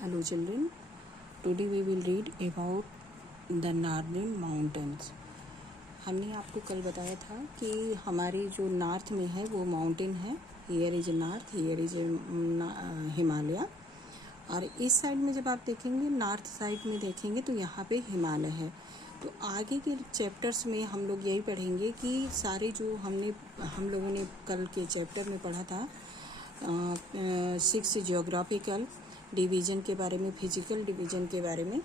Hello children, today we will read about the Northern Mountains. हमने आपको कल बताया था कि हमारे जो नॉर्थ में है वो माउंटेन है. Here is north, here is Himalaya. और इस साइड में जब आप देखेंगे, नॉर्थ साइड में देखेंगे तो यहाँ पे हिमालय है. तो आगे के चैप्टर्स में हम लोग यही पढ़ेंगे कि सारे जो हम लोगों ने कल के चैप्टर में पढ़ा था 6 जियोग्राफिकल डिवीज़न के बारे में, फिजिकल डिवीज़न के बारे में.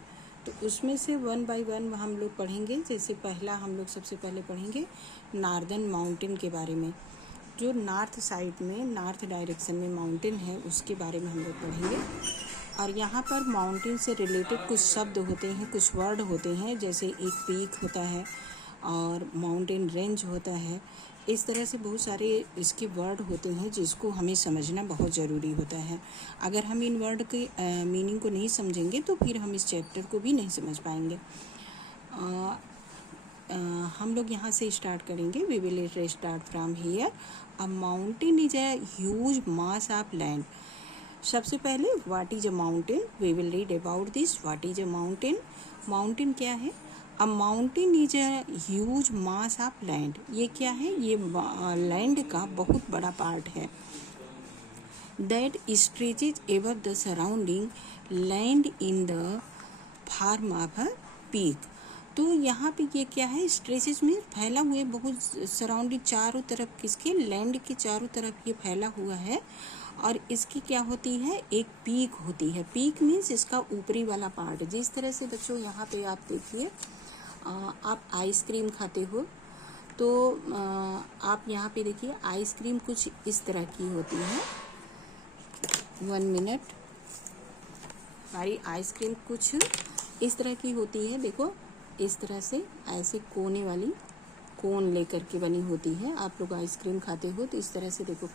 तो उसमें से 1 बाय 1 हम लोग पढ़ेंगे. जैसे पहला हम लोग सबसे पहले पढ़ेंगे नॉर्दर्न माउंटेन के बारे में. जो नॉर्थ साइड में, नॉर्थ डायरेक्शन में माउंटेन है उसके बारे में हम लोग पढ़ेंगे. और यहाँ पर माउंटेन से रिलेटेड कुछ शब्द होते हैं, कुछ वर्ड होते हैं. जैसे एक पीक होता है और माउंटेन रेंज होता है. इस तरह से बहुत सारे इसके वर्ड होते हैं जिसको हमें समझना बहुत ज़रूरी होता है. अगर हम इन वर्ड के मीनिंग को नहीं समझेंगे तो फिर हम इस चैप्टर को भी नहीं समझ पाएंगे. हम लोग यहाँ से स्टार्ट करेंगे. We will start from here. A mountain is a huge mass of land. सबसे पहले what is a mountain, we will read about this. What is a mountain. Mountain क्या है? A mountain is a huge mass of land. ये क्या है? ये land का बहुत बड़ा पार्ट है. That stretches ever the surrounding land in the form of a peak. तो यहाँ पे ये क्या है? स्ट्रेचेज में फैला हुआ है, बहुत सराउंडिंग चारों तरफ, किसके? लैंड के चारों तरफ ये फैला हुआ है. और इसकी क्या होती है? एक पीक होती है. पीक मीन्स इसका ऊपरी वाला पार्ट. जिस तरह से बच्चों यहाँ पे आप देखिए, आप आइसक्रीम खाते हो तो आप यहाँ पे देखिए आइसक्रीम कुछ इस तरह की होती है. 1 मिनट. हमारी आइसक्रीम कुछ इस तरह की होती है. देखो इस तरह से ऐसे कोने वाली कोन लेकर के बनी होती है. आप लोग आइसक्रीम खाते हो तो इस तरह से देखो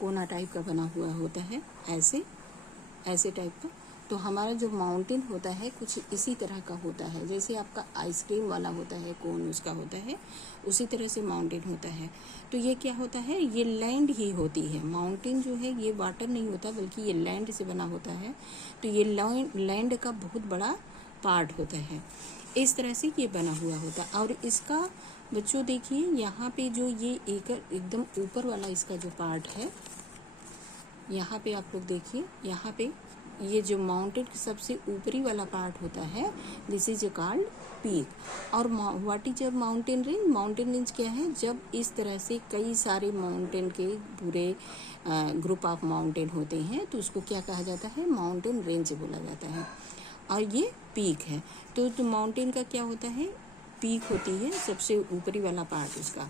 कोना टाइप का बना हुआ होता है, ऐसे टाइप का. तो हमारा जो माउंटेन होता है कुछ इसी तरह का होता है. जैसे आपका आइसक्रीम वाला होता है, कोन उसका होता है, उसी तरह से माउंटेन होता है. तो ये क्या होता है? ये लैंड ही होती है. माउंटेन जो है ये वाटर नहीं होता बल्कि ये लैंड से बना होता है. तो ये लैंड का बहुत बड़ा पार्ट होता है. इस तरह से ये बना हुआ होता है. और इसका बच्चों देखिए यहाँ पे जो ये एकदम ऊपर वाला इसका जो पार्ट है, यहाँ पे आप लोग देखिए, यहाँ पे ये जो माउंटेन सबसे ऊपरी वाला पार्ट होता है, दिस इज कॉल्ड पीक. और what is a mountain range. Mountain range क्या है? जब इस तरह से कई सारे माउंटेन के पूरे ग्रुप ऑफ माउंटेन होते हैं तो उसको क्या कहा जाता है? माउंटेन रेंज बोला जाता है. और ये पीक है. तो माउंटेन का क्या होता है? पीक होती है सबसे ऊपरी वाला पार्ट उसका.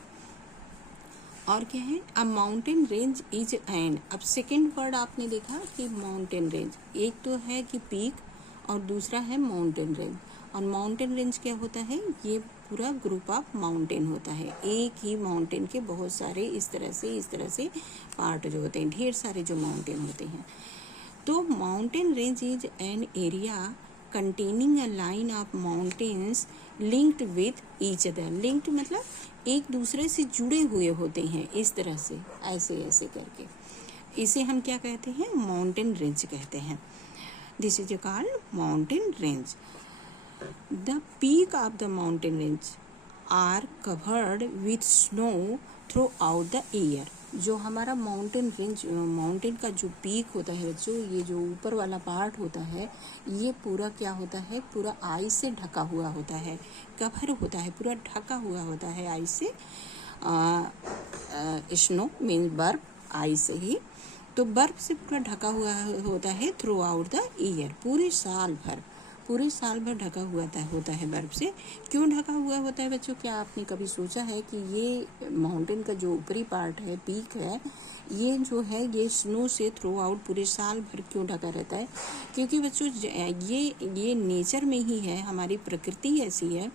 और क्या है? A mountain range is and. अब सेकेंड वर्ड आपने देखा कि माउंटेन रेंज. एक तो है कि पीक और दूसरा है माउंटेन रेंज. और माउंटेन रेंज क्या होता है? ये पूरा ग्रुप ऑफ माउंटेन होता है. एक ही माउंटेन के बहुत सारे इस तरह से पार्ट जो होते हैं, ढेर सारे जो माउंटेन होते हैं. तो mountain range is an area containing a line of mountains linked with each other. linked मतलब एक दूसरे से जुड़े हुए होते हैं इस तरह से, ऐसे करके. इसे हम क्या कहते हैं? माउंटेन रेंज कहते हैं. This is called mountain range. The peak of the mountain range are covered with snow throughout the year. जो हमारा माउंटेन रेंज, माउंटेन का जो पीक होता है बच्चों, ये जो ऊपर वाला पार्ट होता है, ये पूरा क्या होता है? पूरा आइस से ढका हुआ होता है, कवर होता है, पूरा ढका हुआ होता है आइस से. स्नो मीन बर्फ, आइस से ही. तो बर्फ से पूरा ढका हुआ होता है थ्रू आउट द ईयर. पूरे साल भर ढका हुआ होता है बर्फ से. क्यों ढका हुआ होता है बच्चों? क्या आपने कभी सोचा है कि ये माउंटेन का जो ऊपरी पार्ट है, पीक है, ये जो है ये स्नो से थ्रू आउट पूरे साल भर क्यों ढका रहता है? क्योंकि बच्चों ये नेचर में ही है, हमारी प्रकृति ऐसी है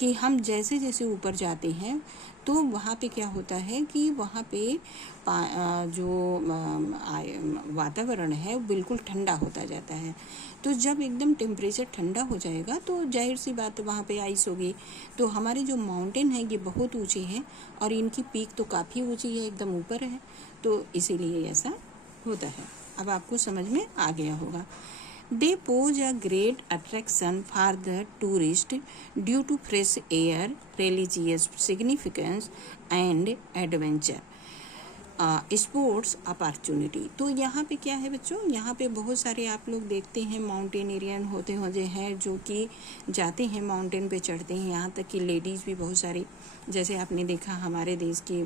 कि हम जैसे जैसे ऊपर जाते हैं तो वहाँ पे क्या होता है कि वहाँ पे जो वातावरण है बिल्कुल ठंडा होता जाता है. तो जब एकदम टेम्परेचर ठंडा हो जाएगा तो जाहिर सी बात वहाँ पे आइस होगी. तो हमारे जो माउंटेन है ये बहुत ऊंचे हैं और इनकी पीक तो काफ़ी ऊंची है, एकदम ऊपर है. तो इसीलिए ऐसा होता है. अब आपको समझ में आ गया होगा. They pose a great attraction for the tourist due to fresh air, religious significance and adventure. Sports opportunity. तो यहाँ पे क्या है बच्चों, यहाँ पे बहुत सारे आप लोग देखते हैं माउंटेनियरियन होते हैं जो कि जाते हैं माउंटेन पे चढ़ते हैं, यहाँ तक कि लेडीज़ भी बहुत सारी, जैसे आपने देखा हमारे देश की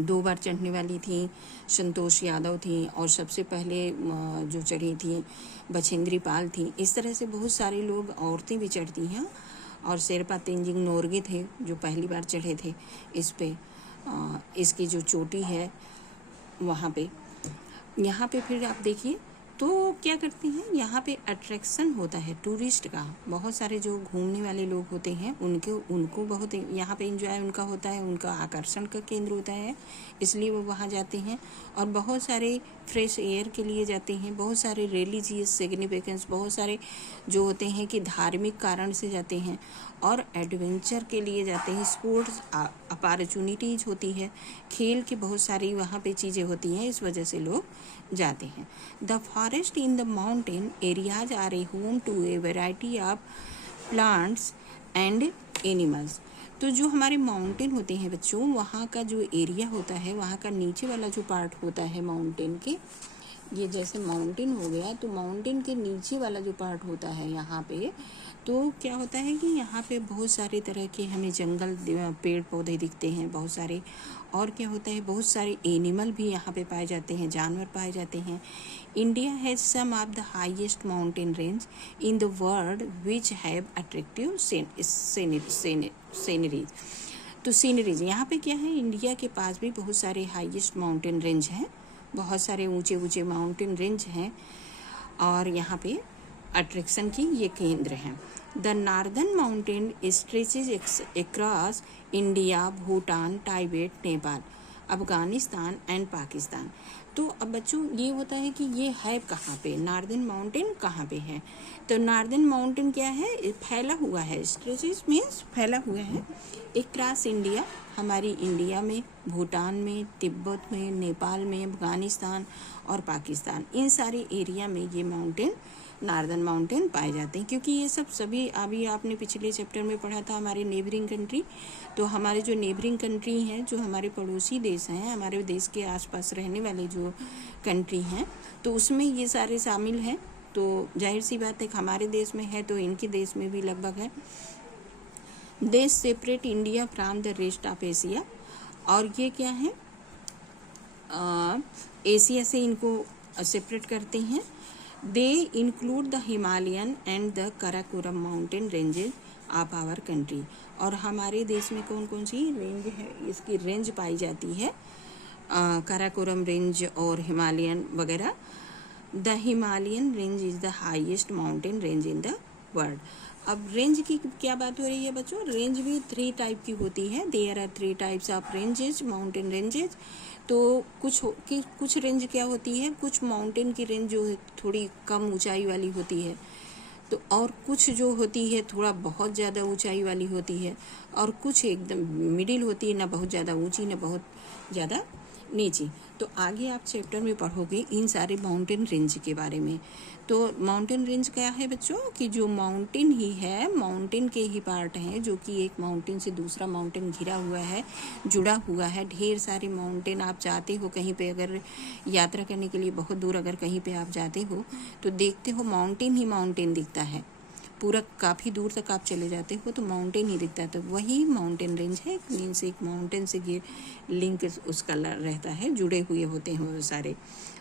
2 बार चढ़ने वाली थी संतोष यादव थी, और सबसे पहले जो चढ़ी थी बछेंद्री पाल थी। इस तरह से बहुत सारे लोग, औरतें भी चढ़ती हैं, और शेरपा तेंजिंग नोरगे थे जो पहली बार चढ़े थे इस पे, इसकी जो चोटी है वहाँ पे। यहाँ पे फिर आप देखिए तो क्या करते हैं, यहाँ पे अट्रैक्शन होता है टूरिस्ट का, बहुत सारे जो घूमने वाले लोग होते हैं उनको बहुत यहाँ पे एंजॉय उनका होता है, उनका आकर्षण का केंद्र होता है, इसलिए वो वहाँ जाते हैं। और बहुत सारे फ्रेश एयर के लिए जाते हैं, बहुत सारे रिलीजियस सिग्निफिकेंस, बहुत सारे जो होते हैं कि धार्मिक कारण से जाते हैं, और एडवेंचर के लिए जाते हैं, स्पोर्ट्स अपॉर्चुनिटीज होती है, खेल की बहुत सारी वहाँ पे चीज़ें होती हैं, इस वजह से लोग जाते हैं। The forest in the mountain areas are a home to a variety of plants and animals. तो जो हमारे माउंटेन होते हैं बच्चों, वहाँ का जो एरिया होता है, वहाँ का नीचे वाला जो पार्ट होता है माउंटेन के, ये जैसे माउंटेन हो गया, तो माउंटेन के नीचे वाला जो पार्ट होता है यहाँ पे, तो क्या होता है कि यहाँ पे बहुत सारे तरह के हमें जंगल पेड़ पौधे दिखते हैं बहुत सारे, और क्या होता है बहुत सारे एनिमल भी यहाँ पे पाए जाते हैं, जानवर पाए जाते हैं। India has some of the highest mountain range in the world which have attractive sceneries. तो सीनरीज यहाँ पे क्या है, इंडिया के पास भी बहुत सारे हाईएस्ट माउंटेन रेंज हैं, बहुत सारे ऊंचे ऊंचे माउंटेन रेंज हैं, और यहाँ पे अट्रैक्शन की ये केंद्र हैं। The northern mountain stretches across India, Bhutan, Tibet, Nepal, Afghanistan and Pakistan. तो अब बच्चों ये होता है कि ये है कहाँ पे, नॉर्दर्न माउंटेन कहाँ पे है। तो नॉर्दर्न माउंटेन क्या है, फैला हुआ है, स्ट्रेचेज मीन्स फैला हुआ है, अक्रॉस इंडिया, हमारी इंडिया में, भूटान में, तिब्बत में, नेपाल में, अफगानिस्तान और पाकिस्तान, इन सारे एरिया में ये माउंटेन नॉर्दर्न माउंटेन पाए जाते हैं। क्योंकि ये सब सभी अभी आपने पिछले चैप्टर में पढ़ा था हमारे नेबरिंग कंट्री, तो हमारे जो नेबरिंग कंट्री हैं, जो हमारे पड़ोसी देश हैं, हमारे देश के आसपास रहने वाले जो कंट्री हैं, तो उसमें ये सारे शामिल हैं। तो जाहिर सी बात है हमारे देश में है तो इनके देश में भी लगभग है। देश separate India from the rest of Asia, और ये क्या है, एशिया से इनको सेपरेट करते हैं। They include the Himalayan and the Karakoram mountain ranges of our country. और हमारे देश में कौन कौन सी रेंज है, इसकी रेंज पाई जाती है, काराकोरम रेंज और हिमालयन वगैरह। The Himalayan range is the highest mountain range in the world. अब रेंज की क्या बात हो रही है बच्चों, रेंज भी 3 टाइप की होती है। There are 3 types of ranges, mountain ranges. तो कुछ रेंज क्या होती है, कुछ माउंटेन की रेंज जो है थोड़ी कम ऊंचाई वाली होती है, तो और कुछ जो होती है थोड़ा बहुत ज़्यादा ऊंचाई वाली होती है, और कुछ एकदम मिडिल होती है, ना बहुत ज़्यादा ऊंची ना बहुत ज़्यादा नीची। तो आगे आप चैप्टर में पढ़ोगे इन सारे माउंटेन रेंज के बारे में। तो माउंटेन रेंज क्या है बच्चों, कि जो माउंटेन ही है, माउंटेन के ही पार्ट हैं, जो कि एक माउंटेन से दूसरा माउंटेन घिरा हुआ है, जुड़ा हुआ है। ढेर सारे माउंटेन, आप जाते हो कहीं पे अगर यात्रा करने के लिए बहुत दूर अगर कहीं पे आप जाते हो तो देखते हो माउंटेन ही माउंटेन दिखता है, पूरा काफ़ी दूर तक आप चले जाते हो तो माउंटेन ही दिखता है। तो वही माउंटेन रेंज है, मीन्स एक माउंटेन से लिंक उसका रहता है, जुड़े हुए होते हैं वो सारे।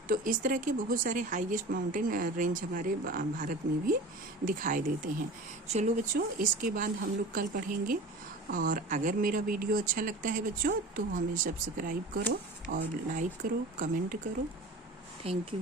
तो इस तरह के बहुत सारे हाईएस्ट माउंटेन रेंज हमारे भारत में भी दिखाई देते हैं। चलो बच्चों, इसके बाद हम लोग कल पढ़ेंगे, और अगर मेरा वीडियो अच्छा लगता है बच्चों तो हमें सब्सक्राइब करो और लाइक करो, कमेंट करो। Thank you.